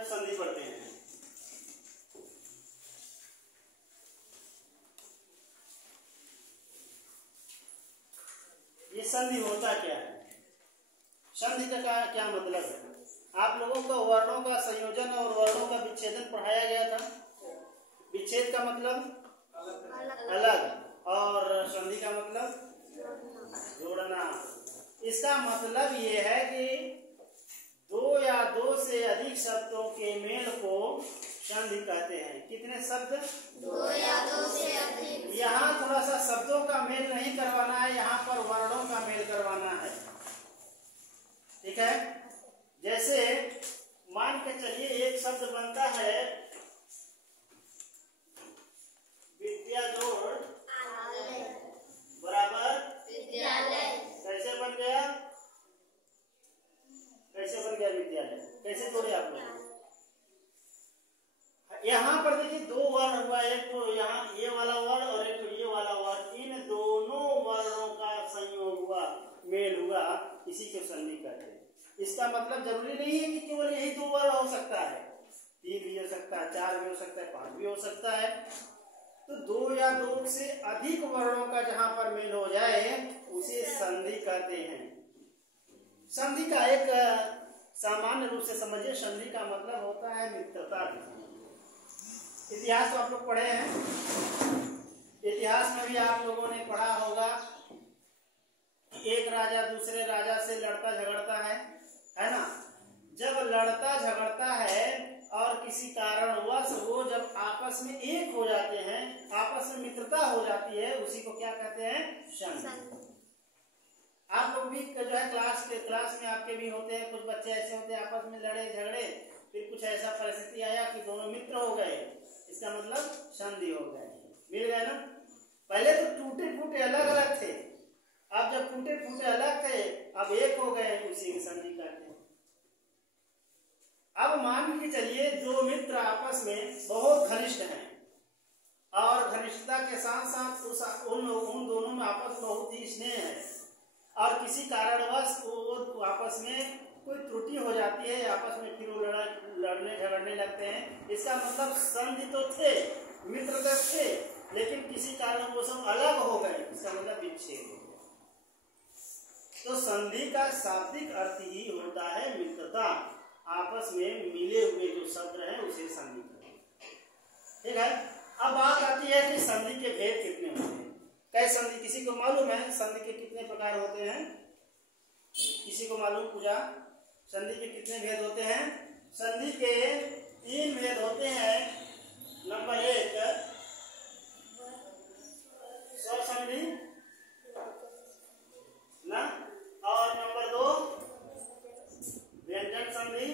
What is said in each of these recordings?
जब संधि पढ़ते हैं। ये संधि होता क्या है, संधि का क्या मतलब है? आप लोगों को वर्णों का संयोजन और वर्णों का विच्छेदन पढ़ाया गया था। विच्छेद का मतलब अलग और संधि का मतलब जोड़ना। इसका मतलब ये है कि दो या दो से अधिक शब्दों के मेल को संधि कहते हैं। कितने शब्द? दो या दो से अधिक। यहाँ थोड़ा सा शब्दों का मेल नहीं करवाना है, यहाँ पर वर्णों का मेल करवाना है। ठीक है, जैसे मान के चलिए एक शब्द बनता है विद्यालय बराबर विद्यालय। कैसे बन गया? कैसे बन गया विद्यालय? कैसे तोड़े आप लोग? यहाँ पर देखिए दो वर्ण हुआ, एक तो यहाँ ये वाला वर्ण और एक तो ये वाला वर्ण। इन दोनों वर्णों का संयोग हुआ, मेल हुआ, इसी को संधि कहते हैं। इसका मतलब जरूरी नहीं है कि केवल यही दो वर्ण हो सकता है, 3 भी हो सकता है, 4 भी हो सकता है, 5 भी हो सकता है। तो दो या दो से अधिक वर्णों का जहां पर मेल हो जाए उसे संधि कहते हैं। संधि का एक सामान्य रूप से समझिए, संधि का मतलब होता है मित्रता। इतिहास तो आप लोग पढ़े हैं, इतिहास में भी आप लोगों ने पढ़ा होगा कि एक राजा दूसरे राजा से लड़ता झगड़ता है ना। जब लड़ता झगड़ता है और किसी कारणवश वो जब आपस में एक हो जाते हैं, आपस में मित्रता हो जाती है, उसी को क्या कहते हैं? संधि। आप लोग भी जो है क्लास में आपके भी होते हैं, कुछ बच्चे ऐसे होते हैं आपस में लड़े झगड़े, फिर कुछ ऐसा परिस्थिति आया कि दोनों मित्र हो गए, इसका मतलब संधि हो गए, मिल गए ना। पहले तो टूटे फूटे अलग अलग थे, अब जब टूटे फूटे अलग थे अब एक हो गए, उसी की संधि कहते हैं। अब मान के चलिए दो मित्र आपस में बहुत घनिष्ठ हैं और घनिष्ठता के साथ साथ उन दोनों में आपस में बहुत ही स्नेह है और किसी कारणवश वो आपस में कोई त्रुटि हो जाती है, आपस में फिर वो लड़ने झगड़ने लगते हैं। इसका मतलब संधि तो थे, मित्र तो थे, लेकिन किसी कारण वो सब अलग हो गए, इसका मतलब विच्छेद हो गया। तो संधि का शाब्दिक अर्थ ही होता है मित्रता, आपस में मिले हुए जो शब्द हैं उसे संधि कहते हैं। ठीक है, अब बात आती है कि संधि के भेद कितने होते हैं। कई संधि किसी को मालूम है संधि के कितने प्रकार होते हैं? किसी को मालूम? पूजा, संधि के कितने भेद होते हैं? संधि के 3 भेद होते हैं। नंबर 1 स्वर संधि ना, और नंबर 2 व्यंजन संधि,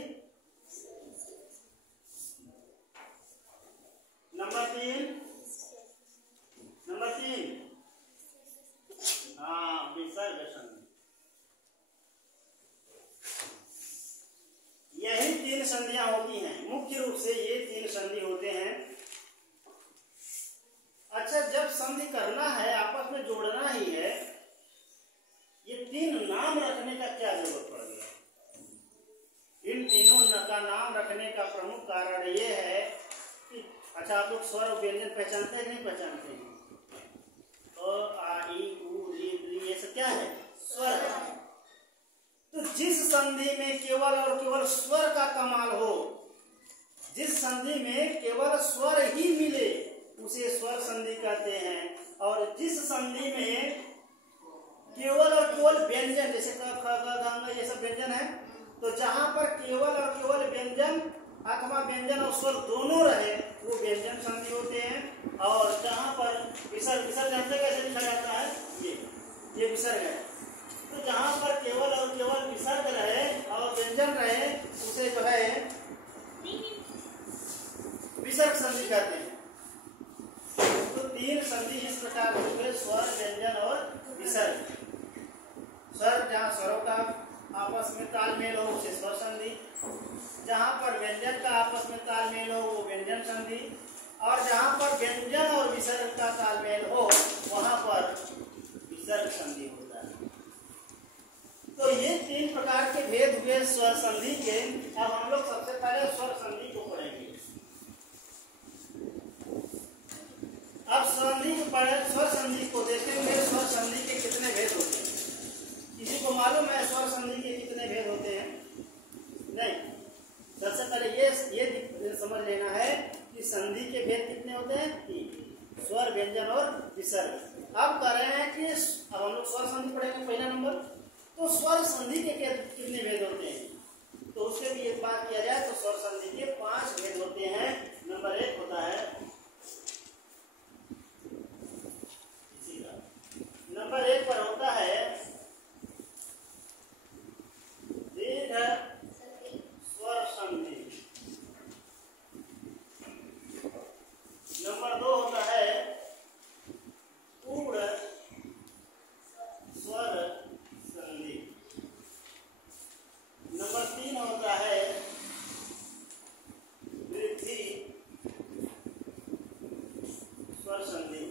नंबर 3 विसर्ग संधि। यही 3 संधियां होती हैं, मुख्य रूप से ये 3 संधि होते हैं। अच्छा, जब संधि करना है, आपस में जोड़ना ही है, ये 3 नाम रखने का क्या जरूरत पड़ गया? इन तीनों का नाम रखने का प्रमुख कारण ये है कि अच्छा, आप लोग स्वर और व्यंजन पहचानते हैं नहीं पहचानते हैं? आ ई उ री ये सब क्या है? स्वर। तो जिस संधि में केवल और केवल स्वर का कमाल हो, जिस संधि में केवल स्वर ही मिले, उसे स्वर संधि कहते हैं। और जिस संधि में केवल और केवल व्यंजन, जैसे क ख ग घ ये सब व्यंजन है, तो जहां पर केवल और केवल व्यंजन अथवा व्यंजन और स्वर दोनों रहे वो व्यंजन संधि होते हैं। और जहां पर विसर्ग जानते कैसे लिखा जाता है? ये विसर्ग है। तो जहां पर केवल और केवल विसर्ग रहे और व्यंजन रहे उसे जो है विसर्ग संधि कहते हैं। तो 3 संधि इस प्रकार हुए, स्वर, व्यंजन और विसर्ग। स्वर, जहाँ स्वरों का आपस में तालमेल हो उसे स्वर संधि, जहाँ पर व्यंजन का आपस में तालमेल हो वो व्यंजन संधि, और जहाँ पर व्यंजन और विसर्ग का तालमेल हो वहाँ पर विसर्ग संधि होता है। तो ये 3 प्रकार के भेद हुए स्वर संधि के। अब हम लोग सबसे पहले स्वर संधि को पढ़ेंगे। अब स्वर संधि को देखेंगे। स्वर संधि के कितने भेद होते हैं? किसी को मालूम है स्वर संधि के कितने भेद होते हैं? नहीं। सबसे पहले ये समझ लेना है कि संधि के भेद कितने होते हैं? 3, स्वर, व्यंजन और विसर्ग। अब कह रहे हैं कि अब हम लोग स्वर संधि पढ़ेंगे पहला नंबर। तो स्वर संधि के कितने भेद होते हैं? तो उसके भी एक बात किया जाए तो स्वर संधि के 5 भेद होते हैं। नंबर 1 होता है, नंबर 1 पर होता है दीर्घ स्वर संधि। नंबर 2 होता है पूर्ण स्वर संधि। नंबर 3 होता है वृद्धि स्वर संधि।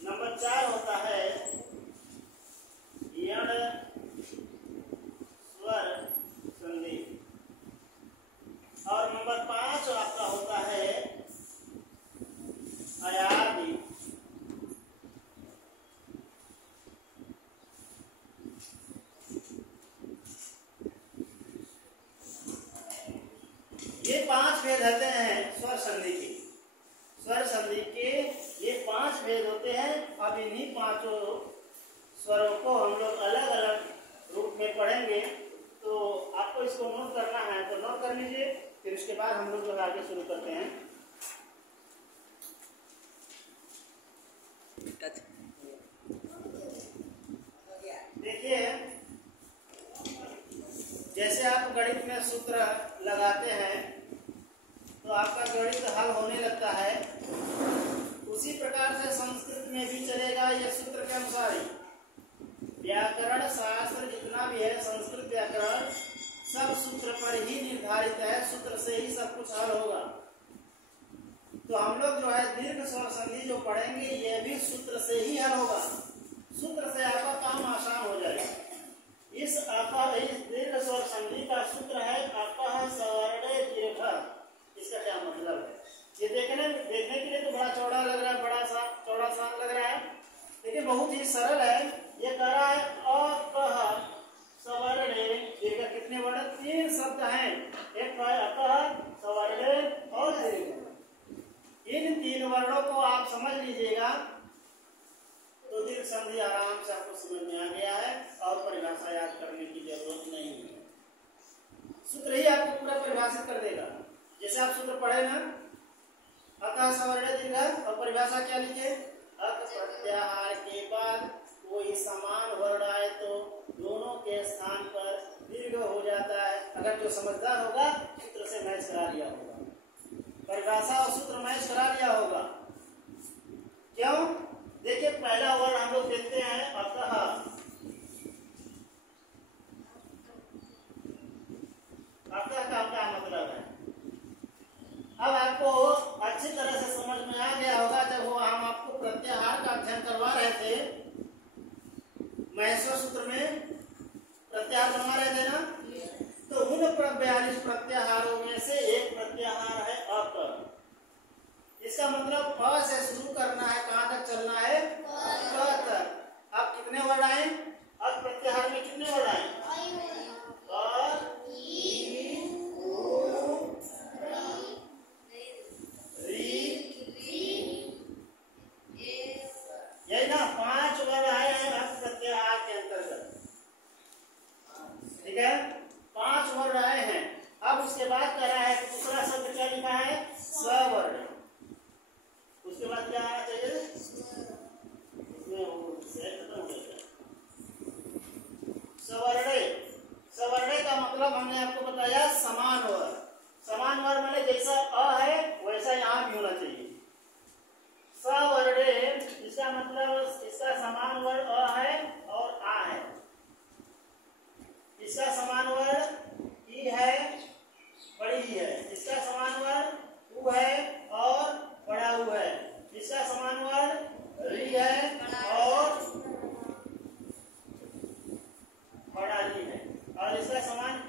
नंबर 4 होता है यण स्वर संधि। और नंबर 5 आपका होता है अयादि। ये 5 भेद होते हैं स्वर संधि के। स्वर संधि के ये 5 भेद होते हैं। अब इन्हीं 5 स्वरों को हम लोग अलग अलग रूप में पढ़ेंगे। तो आपको इसको नोट करना है तो नोट कर लीजिए, फिर उसके बाद हम लोग जो आगे शुरू करते हैं। देखिए, जैसे आप गणित में सूत्र लगाते हैं तो आपका गणित हल होने लगता है, उसी प्रकार से संस्कृत में भी चलेगा ये सूत्र के अनुसार ही। व्याकरण शास्त्र जितना भी है, संस्कृत व्याकरण सब सूत्र पर ही निर्धारित है। सूत्र से ही सब कुछ हल होगा। तो हम लोग जो है दीर्घ स्वर संधि जो पढ़ेंगे ये भी सूत्र से ही हल होगा। सूत्र से आपका काम आसान हो जाएगा। इस दीर्घ स्वर संधि का सूत्र है आपका सवर्णे दीर्घ। इसका क्या मतलब है? ये देखने के लिए तो बड़ा चौड़ा लग रहा है, चौड़ा सा लग रहा है, लेकिन बहुत ही सरल है। ये कह रहा है अकह सवर्णे दीर्घ। कितने वर्ण? 3 शब्द हैं। एक है अकह, सवर्णे और दीर्घ। इन 3 वर्णों को आप समझ लीजिएगा तो दीर्घ संधि आराम से आपको समझ में आ गया है और परिभाषा याद करने की जरूरत नहीं है। सूत्र ही आपको पूरा परिभाषित कर देगा। जैसे आप सूत्र पढ़े ना, अतः सवर्णे दीर्घ, और परिभाषा क्या लिखे? अक प्रत्याहार के बाद कोई समान वर्ण आए तो दोनों के स्थान पर दीर्घ हो जाता है। अगर जो समझदार होगा सूत्र से मैच करा लिया होगा, परिभाषा और सूत्र मैच करा लिया होगा। क्यों? देखिए, पहला वर्ण हम लोग देखते हैं अतः। अतः का क्या मतलब है? अब आपको अच्छी तरह से समझ में आ गया होगा। जब वो हम आपको प्रत्याहार का अध्ययन करवा रहे थे, महेश्वर सूत्र में प्रत्याहार बनवा रहे थे ना, तो उन 42 प्रत्याहारों में से एक प्रत्याहार है अक। इसका मतलब फ से शुरू करना है, कहां तक चलना है? क तक। अब कितने वर्ड आए?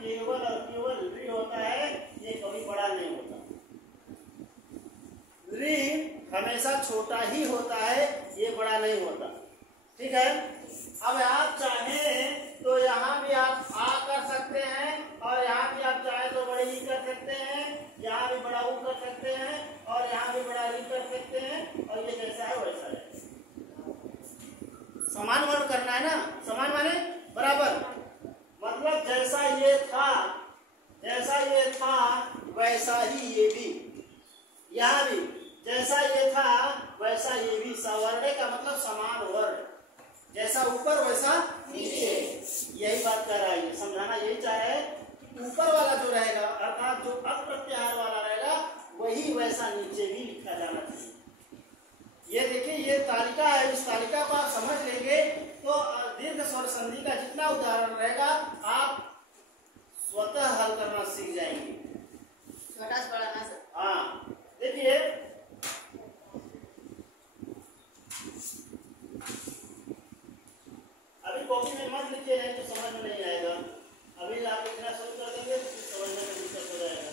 केवल और केवल री होता है, ये कभी बड़ा नहीं होता। री हमेशा छोटा ही होता है, ये बड़ा नहीं होता। ठीक है। अब आप चाहें तो यहाँ भी आप आ कर सकते हैं और यहाँ भी आप चाहे तो बड़े ई कर सकते हैं, यहाँ भी बड़ा ऊ कर सकते हैं और यहाँ भी बड़ा री कर सकते हैं, और ये जैसा है वैसा है। समान वर्ण करना है ना, समान माने बराबर, मतलब जैसा ये था वैसा ही ये भी, यहाँ भी जैसा ये था वैसा ये भी। सवर्णे का मतलब समान वर्ण, जैसा ऊपर वैसा नीचे, यही बात कर रहा है। समझाना यही चाह रहा है कि ऊपर वाला जो रहेगा अर्थात जो अप्रत्याहार वाला रहेगा वही वैसा नीचे भी लिखा जाना चाहिए। ये देखिए ये तालिका है, इस तालिका को आप समझ लेंगे तो दीर्घ स्वर संधि का जितना उदाहरण रहेगा आप स्वतः हल करना सीख जाएंगे। छोटा से बड़ा ना सर। हाँ देखिए अभी कॉपी में मत लिखे हैं तो समझ में नहीं आएगा, अभी आप लिखना शुरू कर देंगे तो समझने में दिक्कत हो जाएगा।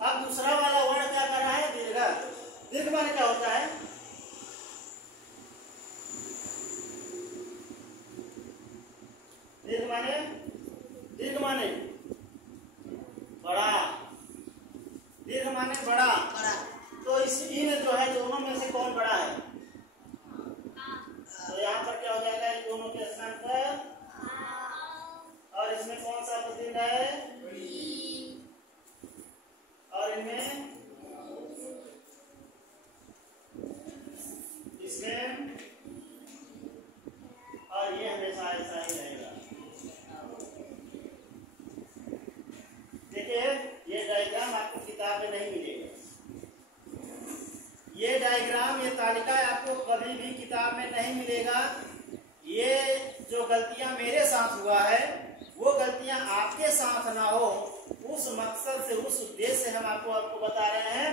अब दूसरा वाला वर्ड क्या कर रहा है, दीर्घ। दीर्घ माने क्या होता है, दीर्घ माने बड़ा, दीर्घ माने बड़ा। तो इस इन जो है दोनों में से कौन बड़ा है, तो यहाँ पर क्या हो जाएगा, इन दोनों के स्थान पर, और इसमें कौन सा प्रतिदिन है, और इनमें इसमें, और ये हमेशा ऐसा ही रहेगा। देखिए ये डायग्राम आपको किताब में नहीं मिलेगा, ये डायग्राम ये तालिका आपको कभी भी किताब में नहीं मिलेगा। ये जो गलतियां मेरे साथ हुआ है वो गलतियां आपके साथ ना हो, उस मकसद से उस उद्देश्य से हम आपको बता रहे हैं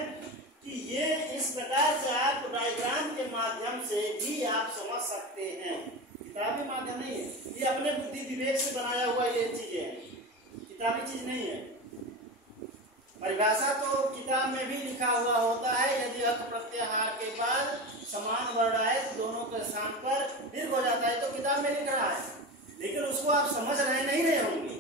कि ये इस प्रकार से आप डायग्राम के माध्यम से भी आप समझ सकते हैं। किताबी माध्यम नहीं है, ये अपने बुद्धि विवेक से बनाया हुआ ये चीजें हैं, किताबी चीज नहीं है। परिभाषा तो किताब में भी लिखा हुआ होता है, यदि अक प्रत्याहार के बाद समान वर्ण आए तो दोनों के स्थान पर दीर्घ हो जाता है, तो किताब में लिख रहा है, लेकिन उसको आप समझ नहीं रहे होंगे।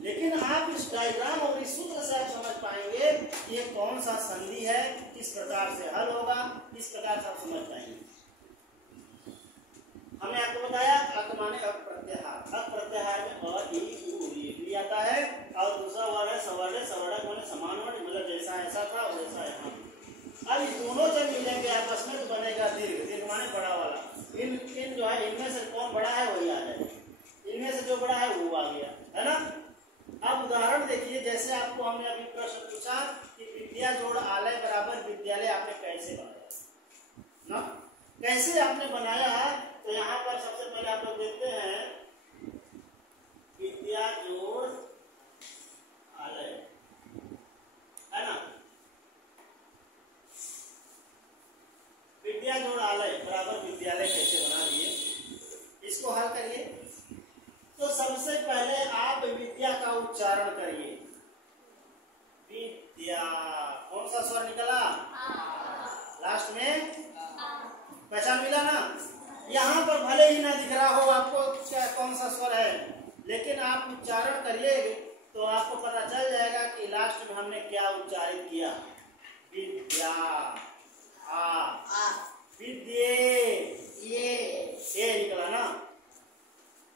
लेकिन आप इस डायग्राम और इस सूत्र से आप समझ पाएंगे ये कौन सा संधि है, किस प्रकार से हल होगा, इस प्रकार से आप समझ पाएंगे। हमने आपको बताया अक माने अप्रत्याहार, अप्रत्याहार में अ ई उ री आता है, और दूसरा वर्ड है सवर्णक, सवर्णक माने समान वर्ण, मतलब जैसा ऐसा था वैसा यहाँ। अब ये दोनों जब मिलेंगे आपस में तो बनेगा दीर्घ, दीर्घ माने बड़ा वाला। इन जो है इनमें से कौन बड़ा है वही आ जाए, इनमें से जो बड़ा है वो आ गया, है ना। अब उदाहरण देखिए, जैसे आपको हमने अभी प्रश्न पूछा कि विद्या जोड़ आलय बराबर विद्यालय आपने कैसे बनाया ना, कैसे आपने बनाया। तो यहाँ पर सबसे पहले आप लोग देखते हैं विद्या जोड़ आलय, है ना, विद्या जोड़ आलय बराबर विद्यालय कैसे बना दिए, इसको हल करिए। तो सबसे पहले आप विद्या का उच्चारण करिए, विद्या, कौन सा स्वर निकला, लास्ट में पहचान मिला ना। यहाँ पर भले ही ना दिख रहा हो आपको क्या कौन सा स्वर है, लेकिन आप उच्चारण करिए तो आपको पता चल जाएगा कि लास्ट में हमने क्या उच्चारित किया, विद्या, आ, विद्ये, ये निकला ना।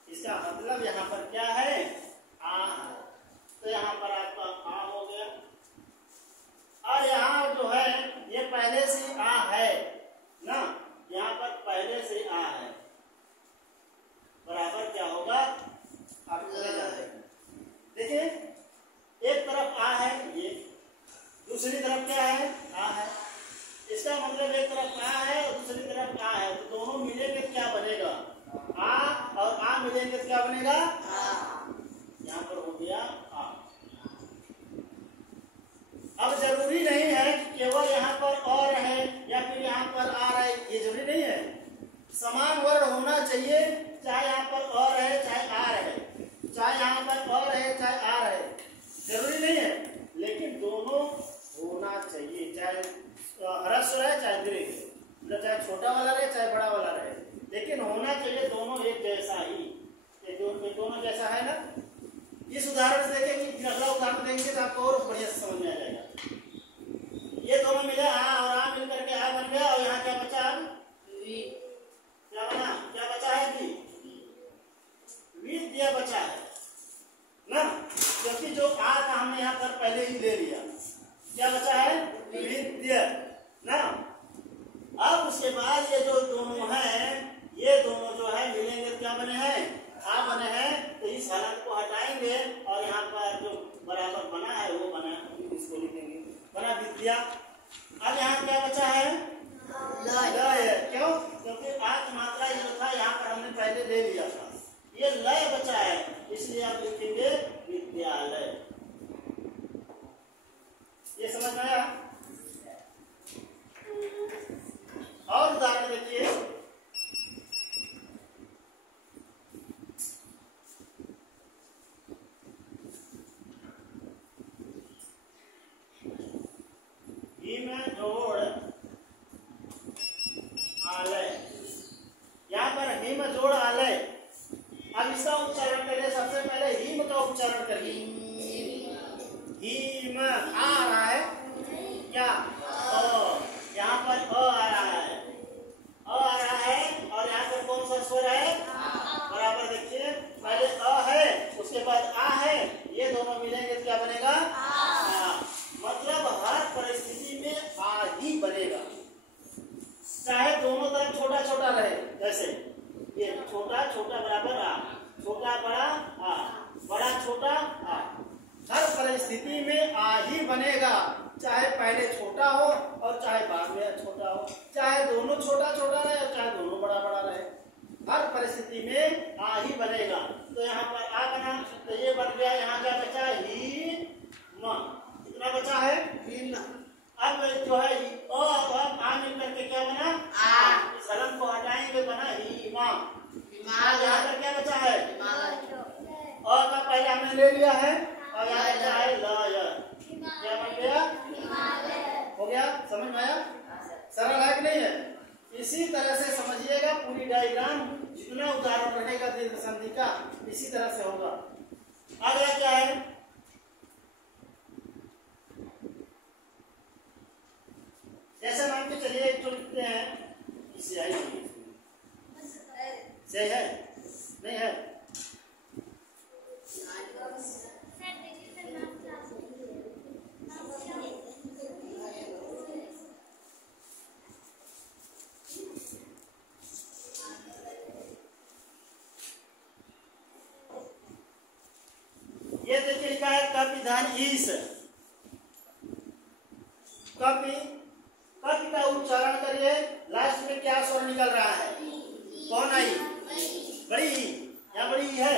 इसका मतलब यहाँ पर क्या है, आ है, तो यहाँ पर आपका आ हो गया। और यहाँ जो है ये पहले से आ है ना, यहाँ पर पहले से आ है, बराबर क्या होगा, आप चले जाते हैं। देखिए एक तरफ आ है, ये दूसरी तरफ क्या है, आ है। इसका मतलब एक तरफ आ है और दूसरी तरफ आ है, तो दोनों मिलेंगे क्या बनेगा, आ और आ मिलेंगे क्या बनेगा, यहाँ पर हो गया आ। अब जरूरी नहीं है कि केवल यहाँ पर और है या फिर यहाँ पर आ रहे ये जरूरी नहीं है। समान वर्ण होना चाहिए, चाहे यहाँ पर अ रहे चाहे आ रहे, चाहे यहाँ पर अ रहे चाहे आ रहे, जरूरी नहीं है, लेकिन दोनों होना चाहिए, चाहे ह्रस्व रहे चाहे दीर्घ, मतलब चाहे छोटा वाला रहे चाहे बड़ा वाला रहे, लेकिन होना चाहिए दोनों एक जैसा ही। ये दोनों जैसा है ना। इस उदाहरण से देखें कि अगला उदाहरण देंगे तो आपको और बढ़िया से समझ में आ जाएगा। ये दोनों मिले आ और आ मिलकर के आ बन गया, और यहाँ क्या बचा? वी। क्या बना? क्या बचा है? वी। विद्या बचा है ना, क्योंकि जो आ था हमने यहाँ पर पहले ही ले लिया। क्या बचा है? विद्या ना। अब उसके बाद ये जो दोनों हैं, ये दोनों जो है मिलेंगे क्या बने हैं? आ बने हैं। तो इस हलन को हटाएंगे और यहाँ पर जो बराबर बना है वो बना, इसको लिखेंगे बना विद्या। अब यहाँ क्या बचा है? लय। क्यों? क्योंकि आ की मात्रा जो था यहाँ पर हमने पहले ले लिया था, ये लय बचा है, इसलिए आप लिखेंगे विद्यालय। ये समझ में आया? और उदाहरण देखिए। में जोड़ आलय, यहाँ पर हिम जोड़ आलय। अब इसका उच्चारण करिए, सबसे पहले हिम का उच्चारण करिए। हिम आ रहा है क्या? यहाँ पर अ आ रहा है, अ आ रहा है, और यहाँ पर कौन सा स्वर है? बराबर देखिए, पहले अ है उसके बाद आ है, ये दोनों मिलेंगे तो क्या बनेगा? आ। मतलब हर परिस्थिति में आ ही बनेगा, चाहे दोनों तरफ छोटा छोटा रहे। जैसे ये छोटा छोटा बराबर आ, छोटा बड़ा आ, बड़ा छोटा आ, हर परिस्थिति में आ ही बनेगा, चाहे पहले छोटा हो और चाहे बाद में छोटा हो, चाहे दोनों छोटा छोटा रहे और चाहे दोनों बड़ा बड़ा रहे, हर परिस्थिति में आ ही बनेगा। तो यहाँ पर आ बना, तो ये बन गया। यहाँ क्या बचा? ही म। कितना बचा है? अब जो है और आ मिल करके क्या बना? आ। इस हलन को हटाएंगे, बना ही माँ। यहाँ पर क्या बचा है? और का पहले हमने ले लिया है, और यहाँ बचा है लय। क्या बन गया? हो गया? समझ में आया? सरल है कि नहीं है? इसी तरह से समझिएगा पूरी डायग्राम, जितना उदाहरण रहेगा दीर्घ संधि का इसी तरह से होगा। अगला क्या है? जैसे मान के चलिए जो लिखते हैं, इससे आई नहीं सही है नहीं है? ये देखिए लिखा है कप विधान ईस। कपि, कपि का उच्चारण करिए, लास्ट में क्या स्वर निकल रहा है? कौन आई? बड़ी या बड़ी है?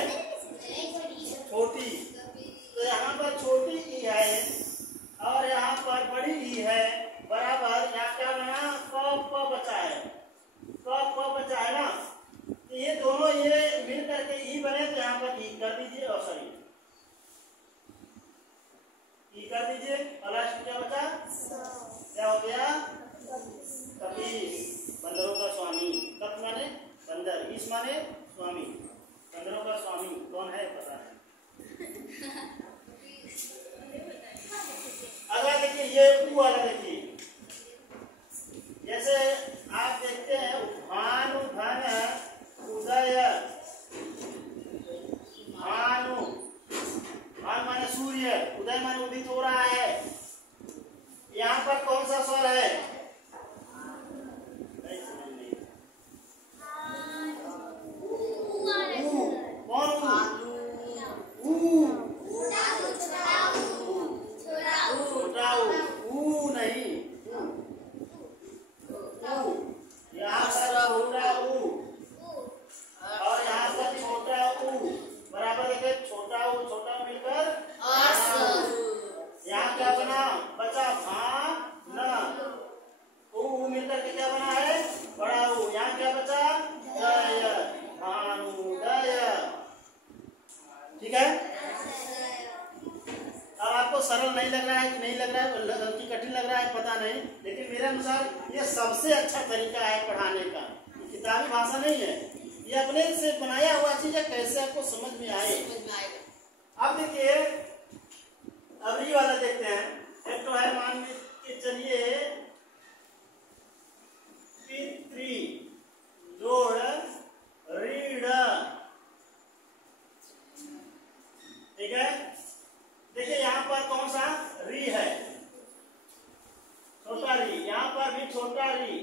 छोटी। तो यहाँ पर छोटी ई है और यहाँ पर बड़ी ई है, बराबर। यहाँ क्या बना? क बचा है, क बचा है ना। तो ये दोनों ये मिल करके ई बने, तो यहाँ पर ई कर दीजिए, और सॉरी ई कर दीजिए, और लास्ट में क्या बचा? क्या हो गया? कपीस, बंदरों का स्वामी। कप माने बंदर, ईस माने स्वामी, बंदरों का स्वामी कौन है पता है? अगला देखिए, ये ऊ वाला देखिए। जैसे आप देखते हैं भानु धन उदय, भानु, भानु माने सूर्य, उदय माने उदित हो रहा है। यहाँ पर कौन सा स्वर है? नहीं लग रहा है कि कठिन लग रहा है पता नहीं, लेकिन मेरे अनुसार ये सबसे अच्छा तरीका है पढ़ाने का। किताबी भाषा नहीं है, ये अपने से बनाया हुआ चीज है, कैसे आपको समझ में आए। अब देखिए अब ये वाला देखते हैं। एक तो है मान के चलिए पितृ जोड़ रीढ़, ठीक है। देखिए यहाँ पर कौन सा री है, छोटा री, यहाँ पर भी छोटा री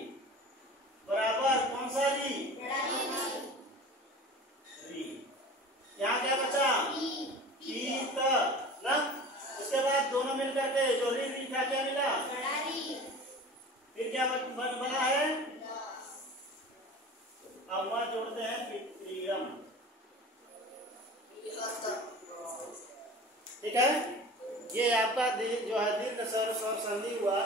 बराबर कौन सा री, री। यहाँ क्या बचा ईत ना, उसके बाद दोनों मिलकर के जो री री था क्या मिला, फिर क्या बना है, अब वह जोड़ते हैं पितृयम, ठीक है। ये आपका जो है दीर्घ स्वर संधि हुआ।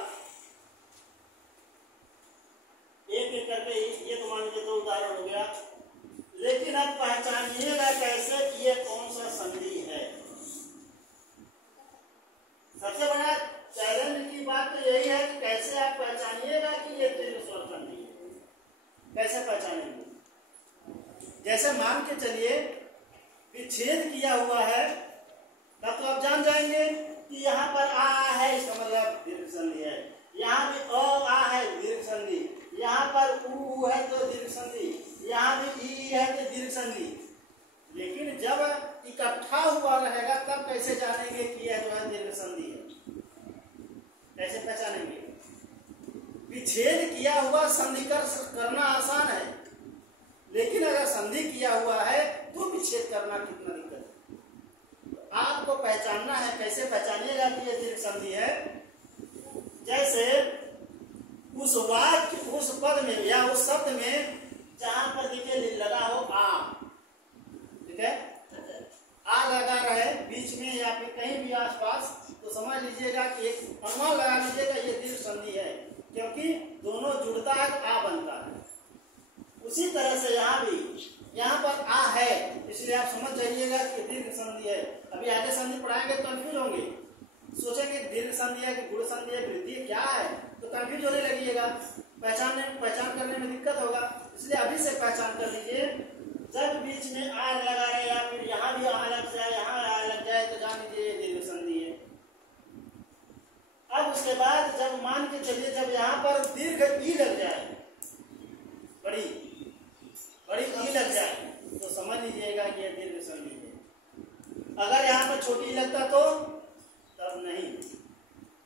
एक एक करके ये तो मान लीजिए 2 उदाहरण हो गया, लेकिन अब पहचानिएगा कैसे कि ये कौन सा संधि है। सबसे बड़ा चैलेंज की बात तो यही है कि कैसे आप पहचानिएगा कि ये दीर्घ स्वर संधि है, कैसे पहचानेंगे। जैसे मान के चलिए विच्छेद किया हुआ है, तब तो आप जान जाएंगे कि यहाँ पर आ है, इसका मतलब दीर्घ संधि है। यहाँ भी आ है दीर्घ संधि, यहाँ पर ऊ है तो दीर्घ संधि, यहाँ भी ई है तो दीर्घ संधि। लेकिन जब इकट्ठा हुआ रहेगा तब कैसे जानेंगे कि यह जो है दीर्घ संधि है, कैसे पहचानेंगे। विच्छेद किया हुआ संधि करना आसान है, लेकिन अगर संधि किया हुआ है तो विच्छेद करना कितना दिक्कत है। आपको पहचानना है, कैसे पहचानिएगा कि ये दीर्घ संधि है। जैसे उस वाक्य उस पद में या उस शब्द में जहां पर देखिए लगा हो आ, ठीक है, आ लगा रहे बीच में या फिर कहीं भी आसपास, तो समझ लीजिएगा कि एक अनुमान लगा लीजिएगा ये दीर्घ संधि है, क्योंकि दोनों जुड़ता है तो आ बनता है। उसी तरह से यहाँ भी यहाँ पर आ है, इसलिए आप समझ जाइएगा कि दीर्घ संधि है। अभी आगे संधि पढ़ाएंगे तो कंफ्यूज होंगे, सोचेंगे दीर्घ संधि है कि गुण संधि है, वृद्धि क्या है, तो कंफ्यूज होने लगिएगा, पहचान करने में दिक्कत होगा। इसलिए अभी से पहचान कर लीजिए। जब बीच में आ लगा रहे या फिर यहाँ भी आ लग जाए, यहाँ आ लग जाए, तो जान लीजिए ये दीर्घ संधि है। अब उसके बाद जब मान के चलिए जब यहाँ पर दीर्घ ई लग जाए, बड़ी ई लग जाए, तो समझ लीजिएगा कि यह दीर्घ संधि है। अगर यहाँ पर छोटी ई लगता तो तब नहीं,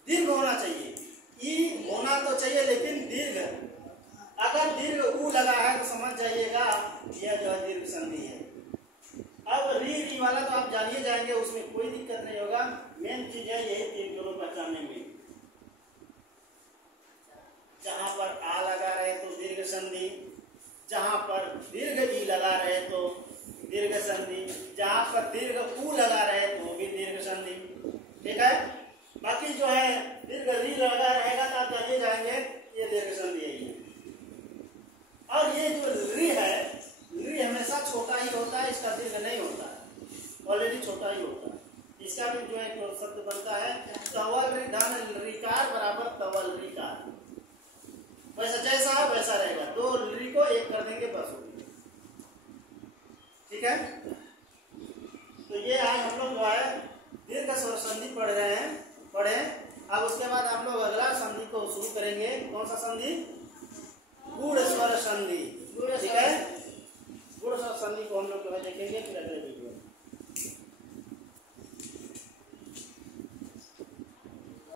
दीर्घ होना चाहिए, ई होना तो चाहिए लेकिन दीर्घ। अगर दीर्घ ऊ लगा है तो समझ जाइएगा यह जो है दीर्घ संधि है। अब री वाला तो आप जानिए जाएंगे, उसमें कोई दिक्कत नहीं होगा। मेन चीज है यही तीन दोनों पहचानने में। जहां पर आ लगा रहे तो दीर्घ संधि, जहां पर दीर्घ ई लगा रहे तो दीर्घ संधि, जहां पर दीर्घ ऊ लगा रहे तो भी दीर्घ संधि, ठीक है। बाकी जो है दीर्घ री लगा रहेगा तो आप जानिए जाएंगे ये दीर्घ संधि है। और ये जो री है, री हमेशा छोटा ही होता है, इसका दीर्घ नहीं होता है, ऑलरेडी छोटा ही होता है। इसका भी जो है शब्द बनता है तवल री धन रिकार बराबर तवल रिकार, वैसा जैसा है वैसा रहेगा, तो री को एक कर देंगे बस, ठीक है। तो ये आज हम लोग जो है दीर्घ स्वर संधि पढ़ रहे हैं, पढ़े। अब उसके बाद हम लोग अगला संधि को शुरू करेंगे। कौन सा संधि? गूढ़ स्वर संधि, ठीक है। गूढ़ स्वर संधि को हम लोग देखेंगे फिर अगले